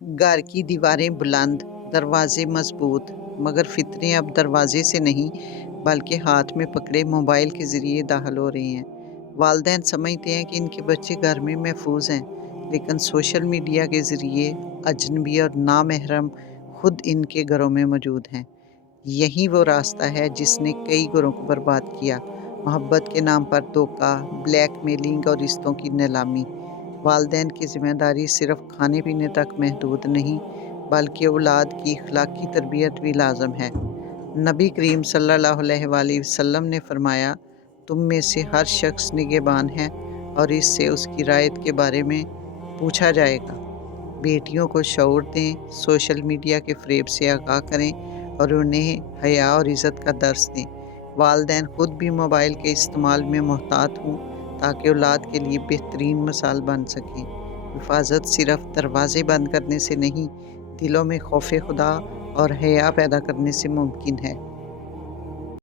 घर की दीवारें बुलंद, दरवाजे मजबूत, मगर फितरें अब दरवाजे से नहीं बल्कि हाथ में पकड़े मोबाइल के ज़रिए दाखिल हो रही हैं। वालिदैन समझते हैं कि इनके बच्चे घर में महफूज हैं, लेकिन सोशल मीडिया के ज़रिए अजनबी और नामहरम खुद इनके घरों में मौजूद हैं। यही वो रास्ता है जिसने कई घरों को बर्बाद किया। मोहब्बत के नाम पर धोखा, ब्लैकमेलिंग और रिश्तों की नीलामी। वालिदैन की ज़िम्मेदारी सिर्फ़ खाने पीने तक महदूद नहीं, बल्कि औलाद की अखलाकी तरबियत भी लाज़िम है। नबी करीम सल्लल्लाहु अलैहि वसल्लम ने फरमाया, तुम में से हर शख्स निगहबान है और इससे उसकी रायत के बारे में पूछा जाएगा। बेटियों को शऊर दें, सोशल मीडिया के फ़रेब से आगाह करें और उन्हें हया और इज़्ज़त का दर्स दें। वालिदैन खुद भी मोबाइल के इस्तेमाल में मोहतात हों, ताकि औलाद के लिए बेहतरीन मिसाल बन सकें। हिफाजत सिर्फ़ दरवाज़े बंद करने से नहीं, दिलों में खौफ़ खुदा और हया पैदा करने से मुमकिन है।